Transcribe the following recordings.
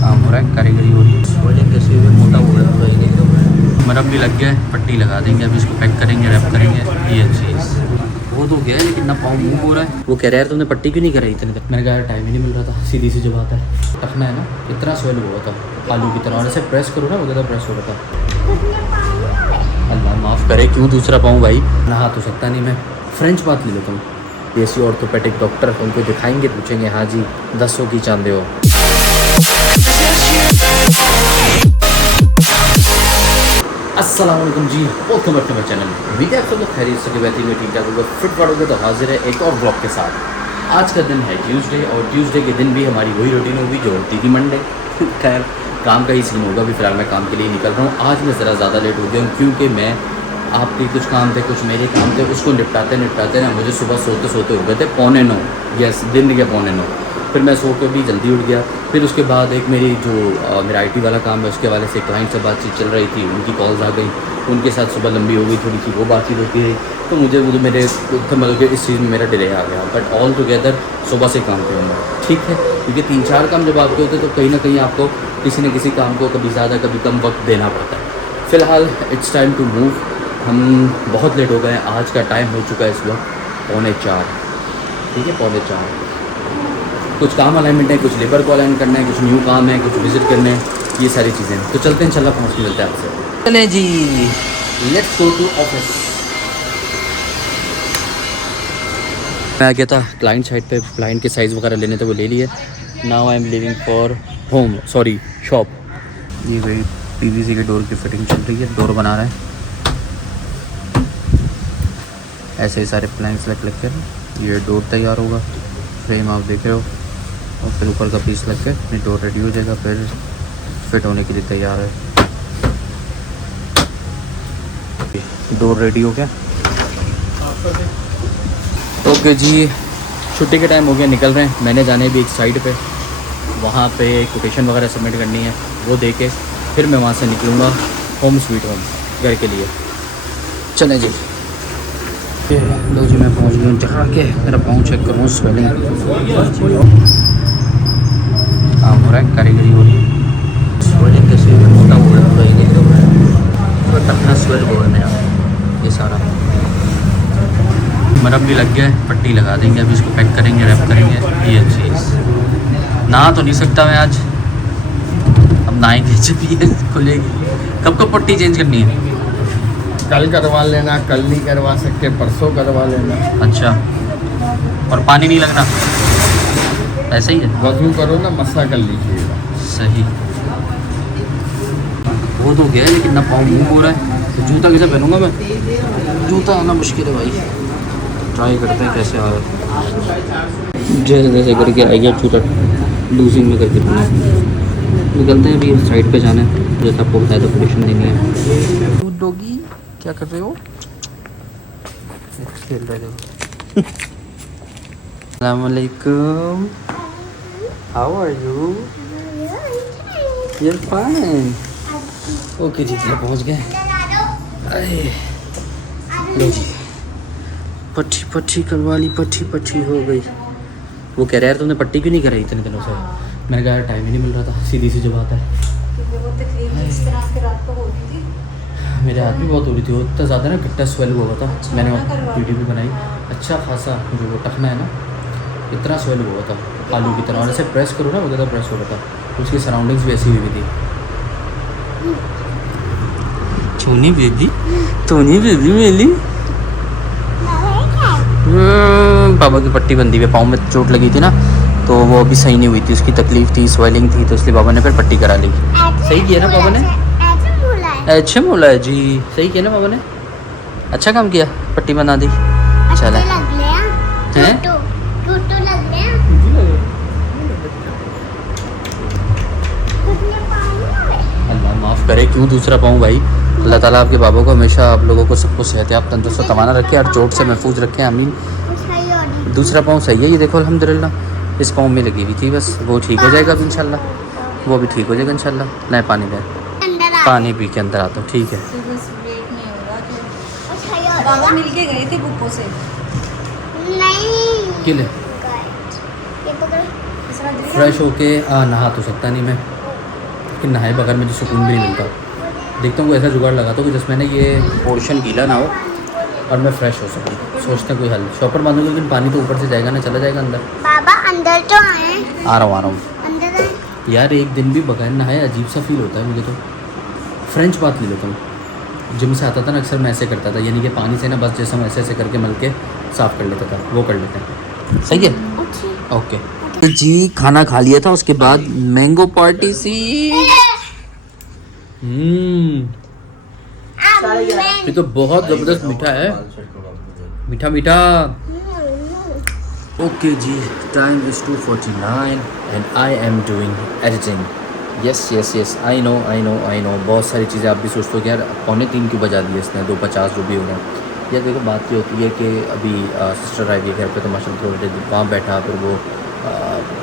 काम हो रहा है, कारीगरी हो रही है। स्वेलिंग कैसे हुई, मोटा हो गया पूरा ही नहीं। मरहम भी लग गया है, पट्टी लगा देंगे, अभी इसको पैक करेंगे, रैप करेंगे। ये चीज़ वो तो गया है, लेकिन ना पाँव मूव हो रहा है। वो कह रहा है तुमने पट्टी क्यों नहीं कराई इतने तक। मैंने कहा यार टाइम ही नहीं मिल रहा था, सीधी सी जो बात है। टखना है ना, इतना स्वेल हुआ था आलू की तरह, और ऐसे प्रेस करो ना वो ज़्यादा प्रेस हो रहा था। अल्लाह माफ़ करे, क्यों दूसरा पाऊँ भाई, नहा तो सकता नहीं मैं। फ्रेंच बात ले लेता हूँ, देसी ऑर्थोपेडिक डॉक्टर, उनको दिखाएंगे, पूछेंगे हाँ जी 10 की चांदे हो। अस्सलाम वालेकुम जी, welcome back to my channel. उम्मीद है आप सब लोग खैरियत से बेहतरीन में ठीक ठाक होगा, फिट पड़ोगे तो हाजिर है एक और ब्लॉग के साथ। आज का दिन है ट्यूसडे, और ट्यूसडे के दिन भी हमारी वही रूटीन होगी जो होती थी मंडे। खैर काम का ही सीन होगा, अभी फ़िलहाल मैं काम के लिए निकल रहा हूँ। आज मैं ज़रा ज़्यादा लेट हो गया हूँ, क्योंकि मैं आपके कुछ काम थे, कुछ मेरे काम थे, उसको निपटाते ना मुझे सुबह सोते सोते हो गए थे 8:45। यस, दिन के 8:45। फिर मैं सो के भी जल्दी उठ गया। फिर उसके बाद एक मेरी जो मेरा आईटी वाला काम है, उसके वाले से क्लाइंट से बातचीत चल रही थी, उनकी कॉल्स आ गई, उनके साथ सुबह लंबी हो गई थोड़ी सी, वो बातचीत होती रही। तो मुझे वो मेरे मतलब कि इस चीज़ में मेरा डिले आ गया। बट ऑल टुगेदर सुबह से काम पे हूँ, ठीक है, क्योंकि 3-4 काम जब आपके होते तो कहीं ना कहीं आपको किसी न किसी काम को कभी ज़्यादा कभी कम वक्त देना पड़ता है। फ़िलहाल इट्स टाइम टू मूव। हम बहुत लेट हो गए हैं, आज का टाइम हो चुका है इस वक्त 3:45, ठीक है, 3:45। कुछ काम अलाइनमेंट है, कुछ लेबर को अलाइन करना है, कुछ न्यू काम है, कुछ विजिट करने हैं, ये सारी चीज़ें हैं। तो चलते हैं, इंशाल्लाह पहुँच के मिलते हैं आपसे। चलें जी, लेट्स गो टू ऑफिस। मैं आ गया था क्लाइंट साइड पे, क्लाइंट के साइज़ वगैरह लेने थे, वो ले लिए। Now I am living for home, sorry shop. ये वही पीवीसी के डोर की फिटिंग चल रही है, डोर बना रहे हैं। ऐसे ही सारे प्लैंक्स लग कर ये डोर तैयार होगा, फ्रेम आप देख रहे हो, और फिर ऊपर का पीस लग के अपनी डोर रेडी हो जाएगा, फिर फिट होने के लिए तैयार है। डोर रेडी हो गया। ओके जी, छुट्टी के टाइम हो गया, निकल रहे हैं। मैंने जाने भी एक साइड पे, वहाँ पे कोटेशन वगैरह सबमिट करनी है, वो दे के फिर मैं वहाँ से निकलूँगा होम स्वीट होम घर के लिए। चलें जी। लो जी, मैं पहुँच गया जहाँ के, मेरा पाँव चेक करूँ, स्वेलिंग काम हो रहा है, कारीगरी हो रही है। स्वेलिंग कैसे हुई, मोटा हो गया पूरा ही नहीं तो पूरा टखना स्वेल हो गया मेरा ये सारा। मरहम भी लग गया है, पट्टी लगा देंगे, अभी इसको पैक करेंगे, रैप करेंगे। ये चीज़ नहा तो नहीं सकता मैं आज, अब नहाएंगे जब ये खुलेगी। कब पट्टी चेंज करनी है? कल करवा लेना, कल नहीं करवा सकते, परसों करवा लेना। अच्छा, और पानी नहीं लगना, ऐसे ही है? वजू करो ना, मसा कर लीजिएगा। सही, वो तो गया है, लेकिन ना पाँव मूव हो रहा है। तो जूता कैसे पहनूंगा मैं, जूता आना मुश्किल है भाई। ट्राई करते हैं कैसे आ रहा है, जैसे जैसे करके आ गया जूता, लूजिंग में करके निकलते हैं। अभी साइड पे जाना है, जैसा आपको बताया, तो पोजीशन देनी है। डॉगी क्या कर रहे हो? खेल रहे हो। अस्सलाम वालेकुम, how are you? You are fine. Okay जी, पहुंच गए। लो जी, पट्टी करवा ली, पट्टी हो गई। वो कह रहा है यार तुमने पट्टी क्यों नहीं कराई इतने दिनों से। मैंने कहा यार टाइम ही नहीं मिल रहा था, सीधी सी जो बात है। मेरे हाथ भी बहुत हो रही थी, वो इतना ज़्यादा ना गट्टा स्वेल हुआ था। मैंने वीडियो भी बनाई, अच्छा खासा जो वो टखना है ना, इतना स्वेल हुआ था आलू की तरह, और ऐसे प्रेस करो ना वो ज़्यादा प्रेस हो रहा था। उसकी सराउंडिंग्स भी ऐसी हुई थी। टोनी बेबी मेरी पापा की पट्टी बंदी हुई, पाँव में चोट लगी थी ना, तो वो अभी सही नहीं हुई थी, उसकी तकलीफ थी, स्वेलिंग थी, तो इसलिए पापा ने फिर पट्टी करा ली। सही किया ना पापा ने? अच्छा बोला है जी, सही किया ना पापा ने, अच्छा काम किया, पट्टी बना दी। चला हैं, अल्लाह माफ़ करे, क्यों दूसरा पाऊँ भाई। अल्लाह ताला आपके बाबा को हमेशा, आप लोगों को सबको सेहत तंदुरुस्त तवाना रखे और चोट से महफूज रखें, आमीन। दूसरा पाँव सही है, ये देखो अल्हम्दुलिल्लाह। इस पाँव में लगी हुई थी, बस वो ठीक हो जाएगा अब इंशाल्लाह, वो भी ठीक हो जाएगा इंशाल्लाह। नहीं पानी दे, पानी पी के अंदर आता हूँ, ठीक है। बाबा मिलके गए थे बुप्पो से, किले फ्रेश होके नहा तो सकता नहीं मैं, कि नहाए बगैर मुझे सुकून भी नहीं मिलता। देखता हूँ ऐसा जुगाड़ लगाता हूँ कि जिसमें ना ये पोर्शन गीला ना हो और मैं फ्रेश हो सकूँ। सोचते हैं कोई हल। शॉपर बांधूंगा लेकिन पानी तो ऊपर से जाएगा ना, चला जाएगा अंदर। बाबा अंदर तो आए। आ रहा हूँ अंदर आए। यार एक दिन भी बगैर नहाए अजीब सा फील होता है मुझे तो। फ्रेंच बात ले लेता हूँ। जिम से आता था ना अक्सर मैं ऐसे करता था, यानी कि पानी से ना बस जैसे हम ऐसे ऐसे करके मल के साफ़ कर लेता था, वो कर लेते हैं। सही है, ओके जी। खाना खा लिया था, उसके बाद मैंगो पार्टी सी। ये तो बहुत ज़बरदस्त मीठा है, मीठा मीठा। ओके जी, time is 2:49 and I am doing editing. Yes yes yes, I know I know I know. बहुत सारी चीज़ें आप भी सोचते हो कि यार 2:45 क्यों बजा दिए इसने, 2:50 जो भी हो गया। यार देखो बात ये होती है कि अभी सिस्टर आई हुई घर पे, तो माशाल्लाह थोड़ी देर वहाँ बैठा, फिर वो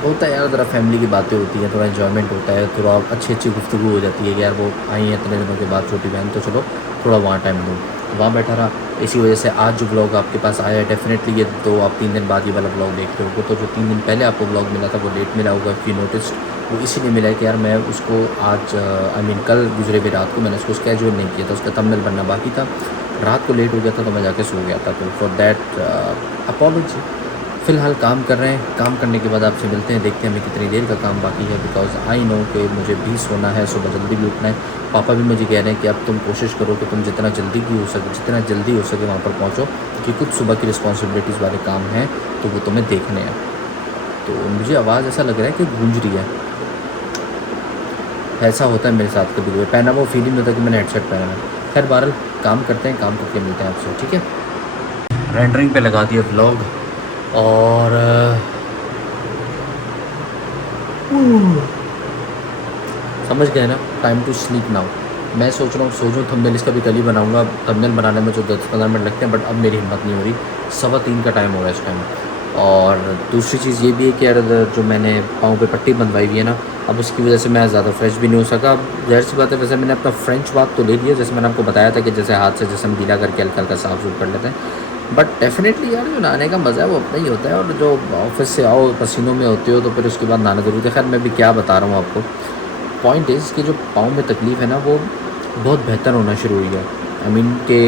होता है यार ज़रा फैमिली की बातें होती हैं, थोड़ा इन्जॉयमेंट होता है, थोड़ा अच्छी अच्छी गुफ्तगू हो जाती है कि यार वो आई हैं इतने दिनों के बाद छोटी बहन, तो चलो थोड़ा वहाँ टाइम दूँ। वहाँ बैठा रहा, इसी वजह से आज जो ब्लॉग आपके पास आया है डेफिनेटली ये 2 आप 3 दिन बाद ये वाला ब्लॉग देख रहे हो। तो जो 3 दिन पहले आपको ब्लॉग मिला था वो लेट मिला होगा, इफ़ यू नोटिस। वो इसीलिए मिला है कि यार मैं उसको आज आई मीन कल गुजरे हुए रात को मैंने उसको स्केड्यूल नहीं किया था, उसका थंबनेल बनना बाकी था, रात को लेट हो गया था तो मैं जाके सो गया था। तो फॉर दैट अपॉलॉजी। फ़िलहाल काम कर रहे हैं, काम करने के बाद आपसे मिलते हैं, देखते हैं हमें कितनी देर का काम बाकी है। बिकॉज आई नो कि मुझे भी सोना है, सुबह जल्दी भी उठना है। पापा भी मुझे कह रहे हैं कि अब तुम कोशिश करो कि तुम जितना जल्दी हो सके वहाँ पर पहुँचो, क्योंकि कुछ सुबह की रिस्पॉन्सिबिलिटीज़ वाले काम हैं तो वो तुम्हें देखने हैं। तो मुझे आवाज़ ऐसा लग रहा है कि गूंज रही है, ऐसा होता है मेरे साथ कभी कभी। पहना वो फील ही नहीं होता कि मैंने हेडसेट पहना है। खैर बहरहाल काम करते हैं, काम करके मिलते हैं आपसे, ठीक है। रेंडरिंग पे लगा दिया व्लॉग और समझ गए ना, टाइम टू स्लीप नाउ। मैं सोच रहा हूँ सो जाऊँ, थंबनेल इसका भी कल ही बनाऊँगा। थंबनेल बनाने में जो 10-15 मिनट लगते हैं, बट अब मेरी हिम्मत नहीं हो रही। 2:15 का टाइम हो रहा है इस टाइम। और दूसरी चीज़ ये भी है कि यार जो मैंने पाँव पे पट्टी बंधवाई हुई है ना, अब उसकी वजह से मैं ज़्यादा फ्रेश भी नहीं हो सका। अब ज़ाहिर सी बात है, वैसे मैंने अपना फ्रेंच बाथ तो ले लिया, जैसे मैंने आपको बताया था कि जैसे हाथ से जैसे हम गीला करके हल्का हल्का साफ सूफ कर लेते हैं। बट डेफिनेटली यार जो नहाने का मज़ा है वो अपना ही होता है। और जो ऑफिस से आओ पसीनों में होते हो तो फिर उसके बाद नहाना ज़रूरी है। खैर मैं भी क्या बता रहा हूँ आपको, पॉइंट इज़ कि जो पाँव में तकलीफ़ है ना वो बहुत बेहतर होना शुरू हुई है। आई मीन कि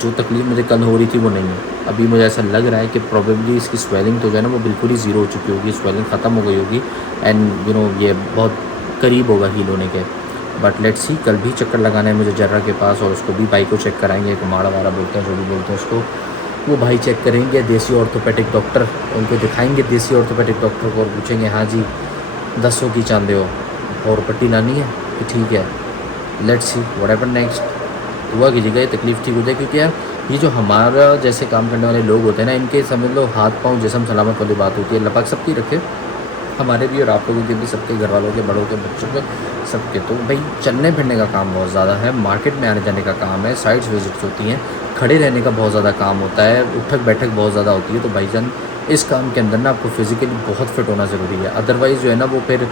जो तकलीफ़ मुझे कल हो रही थी वो नहीं है। अभी मुझे ऐसा लग रहा है कि प्रोबेबली इसकी स्वेलिंग तो जो है ना वो बिल्कुल ही ज़ीरो हो चुकी होगी, स्वेलिंग ख़त्म हो गई होगी एंड यू नो ये बहुत करीब होगा हील होने के। बट लेट्स सी, कल भी चक्कर लगाना है मुझे जर्रा के पास, और उसको भी भाई को चेक कराएंगे, एक माड़ा वाला बोलते हैं जो भी बोलते हैं उसको, वो भाई चेक करेंगे। देसी ऑर्थोपेडिक डॉक्टर, उनको दिखाएंगे देसी ऑर्थोपेडिक डॉक्टर को और पूछेंगे हाँ जी 10 की चांदे हो और पट्टी लानी है तो ठीक है, let's see what happen next. दुआ कीजिएगा ये तकलीफ़ ठीक हो जाए, क्योंकि यार ये जो हमारा जैसे काम करने वाले लोग होते हैं ना, इनके समझ लो हाथ पाँव जिस्म सलामत वाली बात होती है। अल्लाह पाक सबकी रखे, हमारे भी और आप लोगों के भी, सबके घर वालों के, बड़ों के, बच्चों के, सबके। तो भाई चलने फिरने का काम बहुत ज़्यादा है, मार्केट में आने जाने का काम है, साइट्स विजिट्स होती हैं, खड़े रहने का बहुत ज़्यादा काम होता है, उठक बैठक बहुत ज़्यादा होती है। तो भाईजान इस काम के अंदर ना आपको फिज़िकली बहुत फिट होना ज़रूरी है। अदरवाइज़ जो है ना वो फिर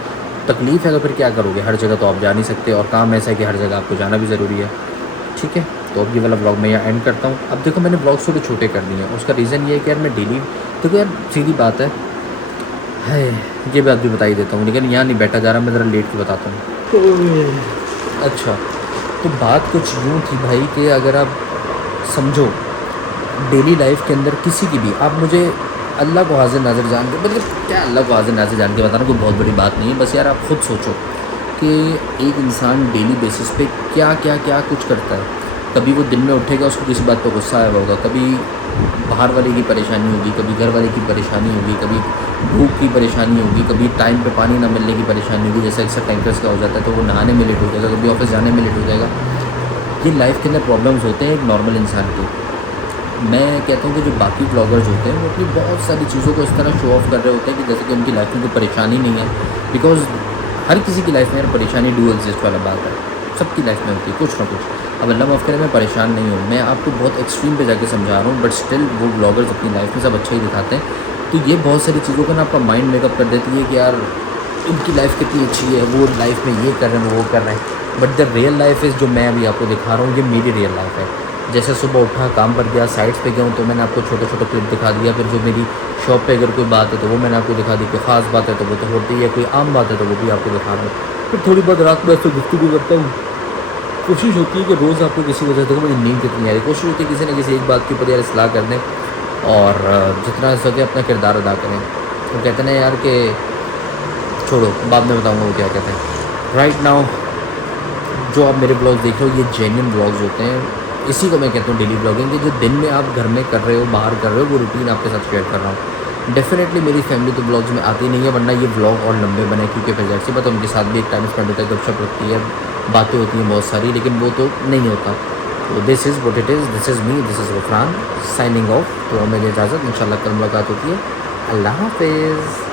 तकलीफ़ है तो फिर क्या करोगे, हर जगह तो आप जा नहीं सकते, और काम ऐसा है कि हर जगह आपको जाना भी ज़रूरी है, ठीक है। तो अब ये वाला ब्लॉग मैं यहाँ एंड करता हूँ। अब देखो मैंने ब्लॉग थोड़े छोटे कर दिए हैं, उसका रीज़न ये है कि यार मैं डेली, देखो यार सीधी बात है ये बात भी बता ही देता हूँ, लेकिन यहाँ नहीं बैठा जा रहा, मैं ज़रा लेट के बताता हूँ। अच्छा, तो बात कुछ यूँ थी भाई कि अगर आप समझो डेली लाइफ के अंदर किसी की भी, आप मुझे अल्लाह को हाजिर नाज़िर जान के, मतलब क्या अल्लाह को हाजिर नाज़िर जान के बताना कोई बहुत बड़ी बात नहीं है। बस यार आप खुद सोचो कि एक इंसान डेली बेसिस पे क्या क्या क्या कुछ करता है। कभी वो दिन में उठेगा, उसको किसी बात पर गुस्सा आया होगा, कभी बाहर वाले की परेशानी होगी, कभी घर वाले की परेशानी होगी, कभी भूख की परेशानी होगी, कभी टाइम पे पानी ना मिलने की परेशानी होगी, जैसे अक्सर टैंकर्स का हो जाता है तो वो नहाने में लेट हो जाएगा, कभी ऑफिस जाने में लेट हो जाएगा। ये लाइफ के अंदर प्रॉब्लम्स होते हैं एक नॉर्मल इंसान के। मैं कहता हूँ कि जो बाकी ब्लॉगर्स होते हैं वो अपनी बहुत सारी चीज़ों को इस तरह शो ऑफ कर रहे होते हैं कि जैसे कि उनकी लाइफ में कोई परेशानी नहीं है। बिकॉज हर किसी की लाइफ में यार परेशानी डू एग्जिस्ट वाला बात है, सबकी लाइफ में होती है कुछ ना कुछ। अब अल्लाह माफ़ करे मैं परेशान नहीं हूँ, मैं आपको बहुत एक्सट्रीम पे जाके समझा रहा हूँ, बट स्टिल वो ब्लॉगर्स अपनी लाइफ में सब अच्छा ही दिखाते हैं। तो ये बहुत सारी चीज़ों का ना आपका माइंड मेकअप कर देती है कि यार उनकी लाइफ कितनी अच्छी है, वो लाइफ में ये कर रहे हैं, वो कर रहे हैं। But the real life is जो मैं अभी आपको दिखा रहा हूँ, ये मेरी रियल लाइफ है। जैसे सुबह उठा, काम पर गया, साइट्स पे गया हूँ, तो मैंने आपको छोटे छोटे क्लिप दिखा दिया। फिर जो मेरी शॉप पे अगर कोई बात है तो वो मैंने आपको दिखा दी, कोई ख़ास बात है तो वो तो होती है, कोई आम बात है तो वो भी आपको दिखा दूँ। फिर थोड़ी बहुत रात में ऐसे गुफ्तगू करता हूँ। कोशिश होती है कि रोज़ आपको किसी वजह से, देखो मुझे नींद कितनी आ रही है, कोशिश होती है किसी न किसी एक बात के ऊपर यार इस्लाह कर दें और जितना हो सके अपना किरदार अदा करें। तो कहते हैं ना यार कि छोड़ो, बाद में बताऊँगा वो क्या कहते हैं। राइट नाउ जो आप मेरे ब्लॉग्स देख रहे हो ये जेन्युइन ब्लॉग्स होते हैं, इसी को मैं कहता हूँ डेली ब्लॉगिंग, कि जो दिन में आप घर में कर रहे हो, बाहर कर रहे हो, वो रूटीन आपके साथ शेयर कर रहा हूँ। डेफिनेटली मेरी फैमिली तो ब्लॉग्स में आती नहीं है, वरना ये ब्लॉग और लंबे बने, क्योंकि फिर जैसे पता उनके साथ भी एक टाइम स्पेंड होता है, गपशप लगती है, बातें होती हैं बहुत सारी, लेकिन वो तो नहीं होता। तो this is what it is, this is me, this is Ghufran signing off. तो मेरी इजाज़त, इंशाल्लाह कल मुलाकात होती है। अल्लाह हाफिज़।